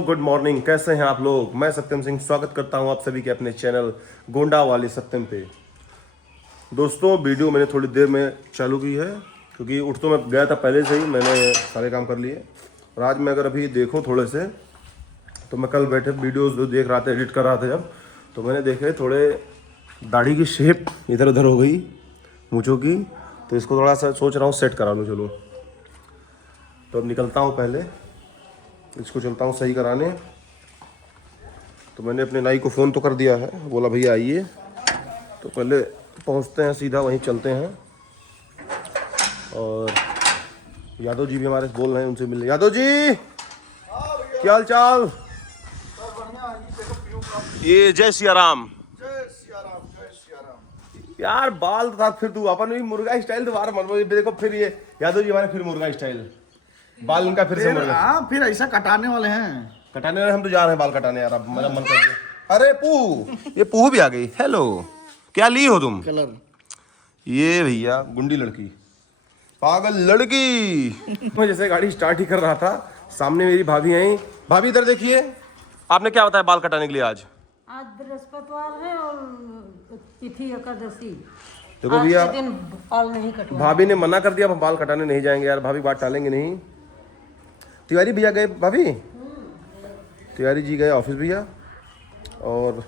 Good morning, कैसे हैं आप लोग। मैं सत्यम सिंह स्वागत करता हूं आप सभी के अपने चैनल गोंडा वाली सत्यम पे। दोस्तों, वीडियो मैंने थोड़ी देर में चालू की है क्योंकि उठ तो मैं गया था पहले से ही, मैंने सारे काम कर लिए। और आज मैं अगर अभी देखूं थोड़े से, तो मैं कल बैठे वीडियोस जो देख रहा था, एडिट कर रहा था जब, तो मैंने देखे थोड़े दाढ़ी की शेप इधर उधर हो गई मूंछों की, तो इसको थोड़ा सा सोच रहा हूँ सेट करा लूँ। चलो तो अब निकलता हूँ, पहले इसको चलता हूँ सही कराने। तो मैंने अपने नाई को फ़ोन तो कर दिया है, बोला भैया आइए, तो पहले पहुँचते हैं, सीधा वहीं चलते हैं। और यादव जी भी हमारे बोल रहे हैं, उनसे मिलने। यादव जी, क्या हाल चाल। ये जय सिया राम। यार बाल था, फिर तू अपन भी मुर्गा स्टाइल दोबारा मन देखो। फिर ये यादव जी हमारे फिर मुर्गा स्टाइल, बाल उनका फिर से मुर्गा। हाँ, फिर ऐसा कटाने वाले हैं। कटाने वाले हम तो जा रहे हैं बाल कटाने यार, अब मेरा मन कर दिया। अरे पू, ये पू भी आ गई। हेलो, क्या ली हो तुम? कलर। ये भैया गुंडी लड़की, पागल लड़की। मैं जैसे गाड़ी स्टार्ट ही कर रहा था, सामने मेरी भाभी आई। भाभी इधर देखिए, आपने क्या बताया बाल कटाने के लिए? आज बृहस्पतिवार है और तिथि एकादशी। देखो भैया, आज के दिन बाल नहीं कटवा। भाभी ने मना कर दिया, हम बाल कटाने नहीं जाएंगे यार। भाभी बात टालेंगे नहीं। तिवारी भैया गए, भाभी तिवारी जी गए ऑफिस भैया, और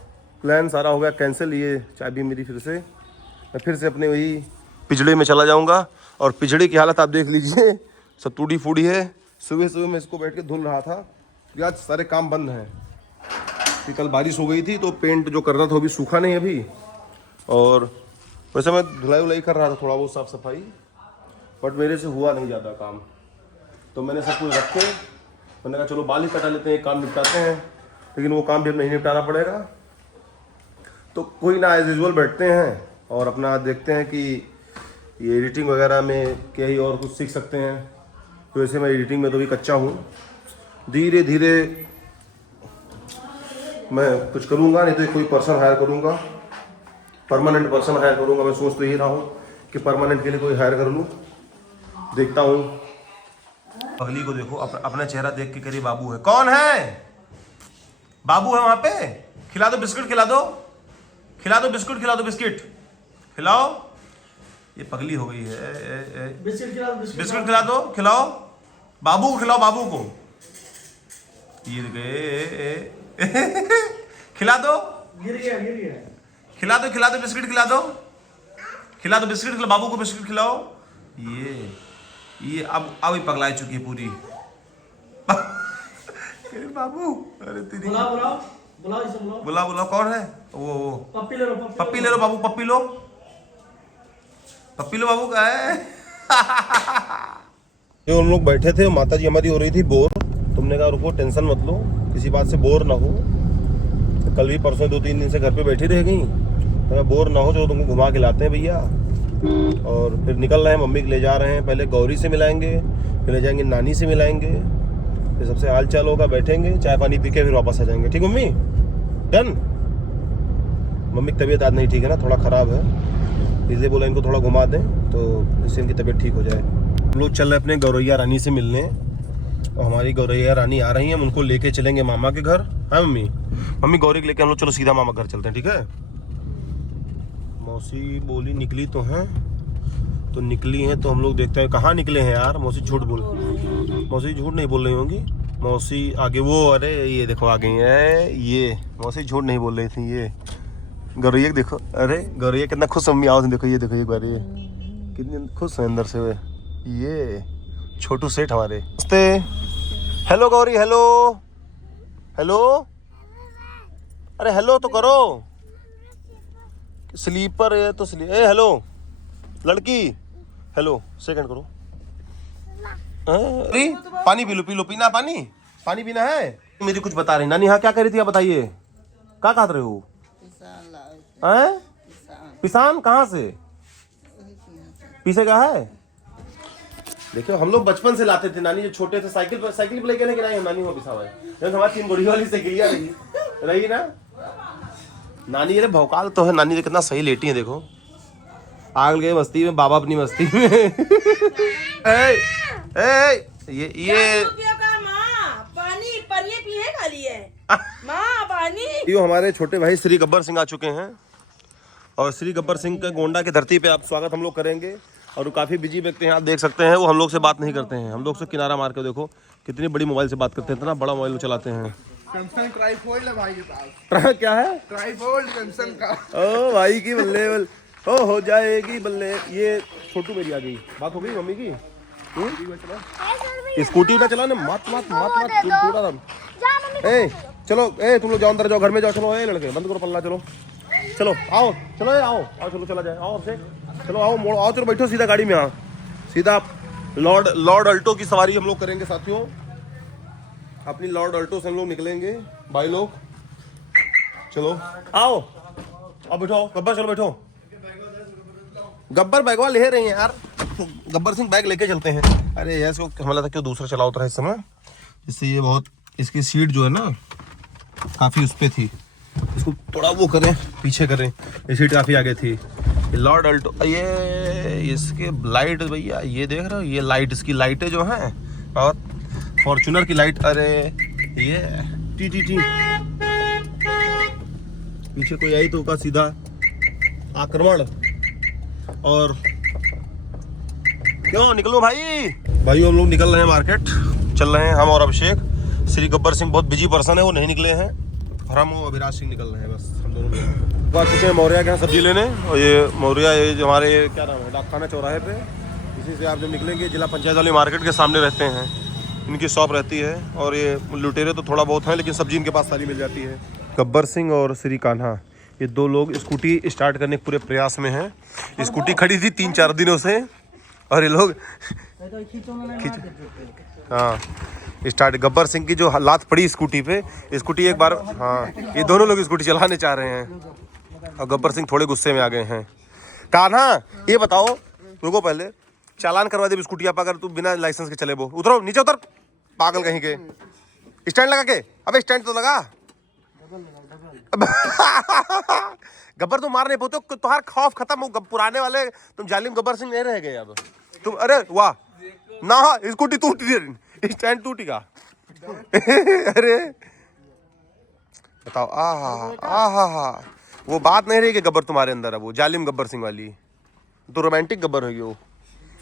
प्लान सारा हो गया कैंसिल। ये चाबी मेरी फिर से, मैं फिर से अपने वही पिछड़े में चला जाऊंगा। और पिछड़े की हालत आप देख लीजिए, सब टूटी फूटी है। सुबह सुबह मैं इसको बैठ के धुल रहा था, आज सारे काम बंद हैं। कि कल बारिश हो गई थी तो पेंट जो करना था वो भी सूखा नहीं अभी। और वैसे मैं धुलाई उलाई कर रहा था, थोड़ा बहुत साफ सफाई, बट मेरे से हुआ नहीं ज़्यादा काम। तो मैंने सब कुछ रखे, मैंने कहा चलो बाल ही कटा लेते हैं, काम निपटाते हैं। लेकिन वो काम भी अब नहीं निपटाना पड़ेगा, तो कोई ना, एज यूजुअल बैठते हैं और अपना देखते हैं कि ये एडिटिंग वगैरह में क्या ही और कुछ सीख सकते हैं। तो वैसे मैं एडिटिंग में तो भी कच्चा हूँ, धीरे धीरे मैं कुछ करूँगा। नहीं तो कोई पर्सन हायर करूँगा, परमानेंट पर्सन हायर करूँगा। मैं सोच तो यही रहा हूँ कि परमानेंट के लिए कोई हायर कर लूँ, देखता हूँ। अगली को देखो, अपना चेहरा देख के करिए बाबू है। कौन है? बाबू है वहां पे। खिला दो बिस्किट, खिला दो, खिला दो बिस्कुट, खिला दो बिस्किट, खिलाओ। ये पगली हो गई है। बिस्किट खिला दो, बिस्कुट खिला दो, खिलाओ बाबू को, खिलाओ बाबू को। ये गए खिला दो, गिर गया। खिला दो बिस्किट, खिला दो बिस्किट, खिला बाबू को बिस्किट खिलाओ। ये अब ही पगला चुकी है पूरी। बाबू, अरे तेरी बुलाओ। कौन है वो? पप्पी ले लो बाबू, पप्पी लो बाबू का है। जो हम लोग बैठे थे, माता जी हमारी हो रही थी बोर। तुमने कहा रुको, टेंशन मत लो, किसी बात से बोर ना हो। तो कल भी परसों 2-3 दिन से घर पे बैठी रह गई, तो बोर ना हो, जो तुमको घुमा के लाते हैं भैया। और फिर निकल रहे हैं, मम्मी को ले जा रहे हैं। पहले गौरी से मिलाएंगे, फिर ले जाएंगे नानी से मिलाएंगे, फिर सबसे हाल चाल होगा, बैठेंगे, चाय पानी पी के फिर वापस आ जाएंगे। ठीक मम्मी? डन। मम्मी की तबीयत आज नहीं ठीक है ना, थोड़ा ख़राब है, इसलिए बोला इनको थोड़ा घुमा दें तो इससे इनकी तबीयत ठीक हो जाए। हम लोग चल रहे अपने गौरैया रानी से मिलने, और हमारी गौरैया रानी आ रही हैं। हम उनको लेके चलेंगे मामा के घर। हाँ मम्मी गौरी को लेके हम लोग चलो सीधा मामा घर चलते हैं, ठीक है? मौसी बोली निकली तो हैं, तो निकली हैं, तो हम लोग देखते हैं कहाँ निकले हैं यार। मौसी झूठ नहीं बोल रही होंगी। मौसी आगे वो, अरे ये देखो आ गई है। ये मौसी झूठ नहीं बोल रही थी। ये गौरैया देखो, अरे गौरैया कितना खुश मम्मी आओ, देखो ये देखो, ये गौरैया कितनी खुश है अंदर से। हुए ये छोटू सेठ हमारे। नमस्ते। Hello Gauri, hello. अरे हेलो तो करो, स्लीपर है तो हेलो लड़की, हेलो सेकंड करो। अरे पानी पी लो, पीना पानी पीना है। मेरी कुछ बता रही नानी। हाँ क्या कर रही थी आप बताइए, क्या काट रहे हो? पिसान कहाँ से? पीछे का है। देखियो हम लोग बचपन से लाते थे, नानी जो छोटे थे साइकिल पर लेके नहीं गिराई नानी हो पिसा हुआ है। हमारी 3 गोड़ी वाली साइकिलिया रही ना नानी। अरे भौकाल तो है नानी, कितना सही लेटी है देखो। आग गए मस्ती में, बाबा अपनी मस्ती में। ये का माँ, पानी पर ये पिए वाली है माँ पानी। ये हमारे छोटे भाई श्री गब्बर सिंह आ चुके हैं और श्री गब्बर सिंह के गोंडा की धरती पे आप स्वागत हम लोग करेंगे। और वो काफ़ी बिजी व्यक्ति हैं, आप देख सकते हैं। वो हम लोग से बात नहीं करते हैं, हम लोग से किनारा मार के देखो कितनी बड़ी मोबाइल से बात करते हैं, इतना बड़ा मोबाइल चलाते हैं। सैमसंग ट्राईफोल्ड है भाई के पास। क्या है? ट्राईफोल्ड सैमसंग का। ओ भाई की बल्ले बल हो जाएगी बल्ले। ये छोटू मेरी आ गई, बात हो गई मम्मी की। स्कूटी ना चलाने मत मत मत मत पूरा दम। ए चलो, ए तुम लोग जाओ अंदर, जाओ घर में जाओ। चलो ए लड़के बंद करो पल्ला, चलो चलो आओ, चलो ए आओ आओ, चलो चला जाए, आओ से चलो आओ, मोड़ आओ, चलो बैठो सीधा गाड़ी में। हाँ सीधा लॉर्ड अल्टो की सवारी हम लोग करेंगे साथियों। अपनी लॉर्ड अल्टो से हम लोग निकलेंगे भाई लोग। चलो आओ आओ बैठो गब्बर, चलो बैठो। गब्बर बैग वाले ले रहे हैं यार, गब्बर सिंह बैग लेके चलते हैं। अरे यार इसको हमें लगा क्यों दूसरा चला उतरा इस समय, इससे ये बहुत इसकी सीट जो है ना काफ़ी उस पर थी, इसको थोड़ा वो करें पीछे करें। ये सीट काफ़ी आगे थी। ये लॉर्ड अल्टो, ये इसके लाइट भैया ये देख रहे हो, ये लाइट इसकी लाइटें जो हैं और फॉर्चूनर की लाइट। अरे ये टी टी टी पीछे कोई आई तो का सीधा आक्रमण। और क्यों निकलो भाई भाई हम लोग निकल रहे हैं मार्केट, चल रहे हैं हम और अभिषेक। श्री गब्बर सिंह बहुत बिजी पर्सन है, वो नहीं निकले हैं और हम वो अभिराज सिंह निकल रहे हैं, बस हम दोनों लोग आ चुके हैं मौर्या के यहाँ सब्जी लेने। और ये मौर्या ये जो हमारे क्या नाम है डाकखाना चौराहे पे, इसी से आप जब निकलेंगे जिला पंचायत वाली मार्केट के सामने रहते हैं, इनकी शॉप रहती है। और ये लुटेरे तो थोड़ा बहुत हैं लेकिन सब्जी इनके पास सारी मिल जाती है। गब्बर सिंह और श्री कान्हा ये दो लोग स्कूटी स्टार्ट करने के पूरे प्रयास में हैं। स्कूटी खड़ी थी 3-4 दिनों से और ये लोग हाँ स्टार्ट। गब्बर सिंह की जो लात पड़ी स्कूटी पे, स्कूटी एक बार, हाँ ये दोनों लोग स्कूटी चलाने चाह रहे हैं और गब्बर सिंह थोड़े गुस्से में आ गए हैं। कान्हा ये बताओ, रुको पहले चालान करवा दे स्कूटी आप, अगर तू बिना लाइसेंस के चले। वो उतरो नीचे उतर पागल कहीं के, स्टैंड लगा के। अबे स्टैंड तो लगा। गब्बर तुम मार नहीं पाते, तुम्हारा खौफ खत्म हो, पुराने वाले तुम जालिम गब्बर सिंह नहीं रह गए अब तुम। अरे वाह ना स्कूटी टूट रही, स्टैंड टूटेगा। अरे बताओ आ वो बात नहीं रही कि गब्बर तुम्हारे अंदर है, वो जालिम गब्बर सिंह वाली तो रोमांटिक गब्बर होगी वो।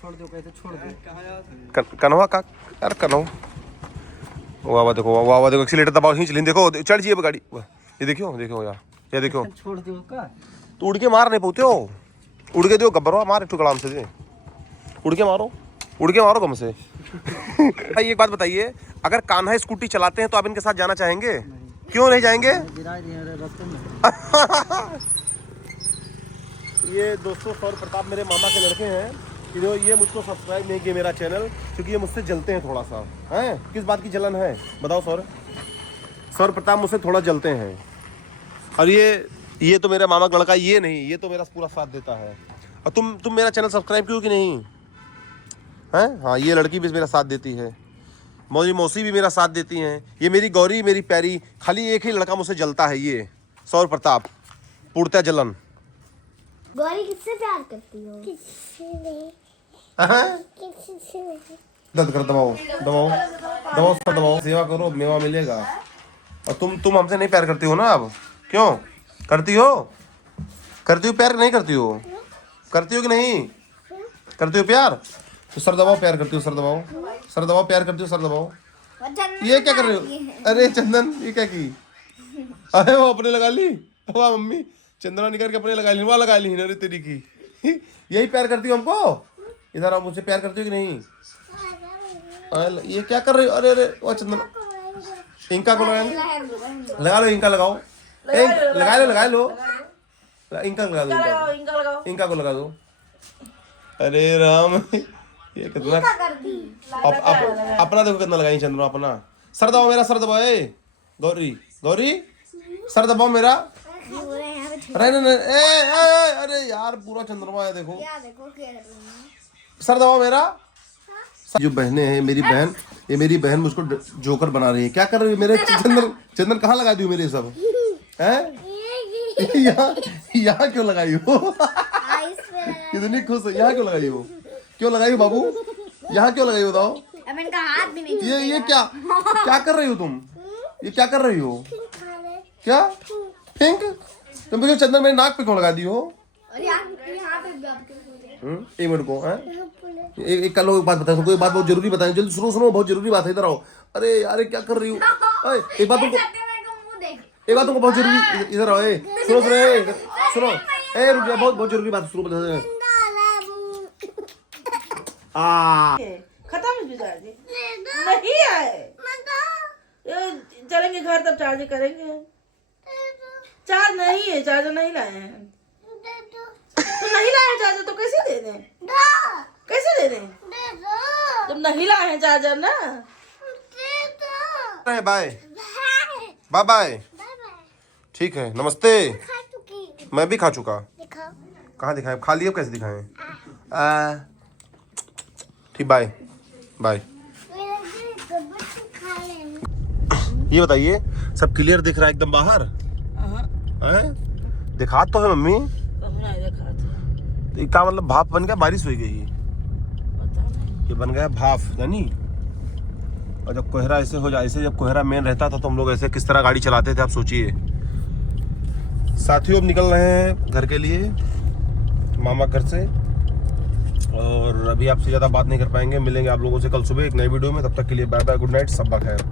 छोड़ दो कैसे छोड़ दो। कन्हवा का यार कन्हो वाह देखो, वाह देखो एक्सीलेटर दबाओ खींच लें, देखो चढ़ जाइए गाड़ी। ये देखो देखो यार, ये देखो छोड़ दो का तो उड़ के मार नहीं पाते हो, उड़ के दो गब्बर मार एक कलाम से, उड़ के मारो कम से। भाई एक बात बताइए, अगर कान्हा स्कूटी चलाते हैं तो आप इनके साथ जाना चाहेंगे? क्यों नहीं जाएंगे? ये दोस्तों सौर प्रताप मेरे मामा के लड़के हैं, ये मुझको सब्सक्राइब नहीं किए मेरा चैनल, क्योंकि ये मुझसे जलते हैं थोड़ा सा। हैं किस बात की जलन है बताओ सौर प्रताप मुझसे थोड़ा जलते हैं। और ये तो मेरा मामा का लड़का, ये नहीं, ये तो मेरा पूरा साथ देता है। और तुम मेरा चैनल सब्सक्राइब क्यों कि नहीं हैं? हाँ ये लड़की भी मेरा साथ देती है, मेरी मौसी भी मेरा साथ देती हैं, ये मेरी गौरी मेरी प्यारी। खाली एक ही लड़का मुझसे जलता है, ये सौर प्रताप पुरता जलन। गौरी किससे प्यार करती हो? किससे नहीं। दर्द कर, दबाओ दबाओ दबाओ सर दबाओ, सेवा करो मेवा मिलेगा। और तुम हमसे नहीं प्यार करती हो ना अब? क्यों करती हो प्यार नहीं करती हो? करती हो कि नहीं करती हो प्यार? तो सर दबाओ प्यार करती हो, सर दबाओ प्यार करती हो, सर दबाओ। ये क्या कर रहे हो? अरे चंदन ये क्या की? अरे वो अपने लगा ली, वाह मम्मी चंदना निकाल के अपने लगा ली, वहाँ लगा ली अरे तेरी की। यही प्यार करती हो हमको? इधर आप मुझसे प्यार करती हो कि नहीं? ये क्या कर रहे हो? अरे वो चंदन इंका को लगा लो, इंका लगाओ, लगा लो इंका लगा दो, इंका को लगा दो। अरे राम ये कितना अपना देखो कितना लगाई चंद्रमा अपना। सर दबाओ मेरा, सर दबाओ गौरी सर दबाओ मेरा। अरे यार पूरा चंद्रमा है देखो, सर दबाओ मेरा। जो बहनें हैं मेरी बहन, ये मेरी बहन मुझको जोकर बना रही है। क्या कर रही है मेरे चंदन कहाँ लगा दी हो मेरे सब हैं? यहाँ क्यों लगाई हो? कितनी खुश है, यहाँ क्यों लगाई हो? क्यों लगाई हो बाबू? यहाँ क्यों लगाई हो बताओ? मैंने कहा हाथ भी नहीं। ये क्या कर रही हो तुम? ये क्या कर रही हो? खा ले। क्या पिंक? तुम मुझे चंदन मेरे नाक पे क्यों लगा दी हो? और यहाँ पे भी आपके फूले। एक मिनट को हैं? यहाँ फूले। एक कल एक बात बताओ तुमको, एक बात बहुत जरूरी बताएं, जल्दी सुनो सुनो, बहुत जरूरी बात है, इधर आओ। अरे यार क्या कर रही हो? अरे एक बात तुमको, एक बात तुमको बहुत जरूरी, इधर आओ। सुनो सुनो सुनो, रुक जा, बहुत बहुत जरूरी बात सुनो बता। खत्म है चार्ज नहीं आए। चलेंगे घर तब चार्ज करेंगे। चार्ज नहीं है, चार्जर नहीं लाए हैं। तो नहीं लाए हैं चार्जर तो कैसे दे दें? कैसे दे दें जब नहीं लाए हैं चार्जर ना? बाय बाय बाय बाय, ठीक है, नमस्ते। खा चुकी। मैं भी खा चुका। दिखाओ। कहाँ दिखाएं? खा लिया, कैसे दिखाएं? ठीक, बाय बाय। खा लेंगे। ये बताइए, सब क्लियर दिख रहा है एकदम बाहर? हैं? दिखा तो है मम्मी। तो क्या मतलब भाप बन गया, बारिश हुई गई? ये बन गया भाप यानी। और जब कोहरा ऐसे हो जाए, ऐसे जब कोहरा मेन रहता था तो हम लोग ऐसे किस तरह गाड़ी चलाते थे, आप सोचिए। साथियों अब निकल रहे हैं घर के लिए, मामा घर से। और अभी आपसे ज़्यादा बात नहीं कर पाएंगे, मिलेंगे आप लोगों से कल सुबह एक नई वीडियो में। तब तक के लिए बाय बाय, गुड नाइट, सब खैर।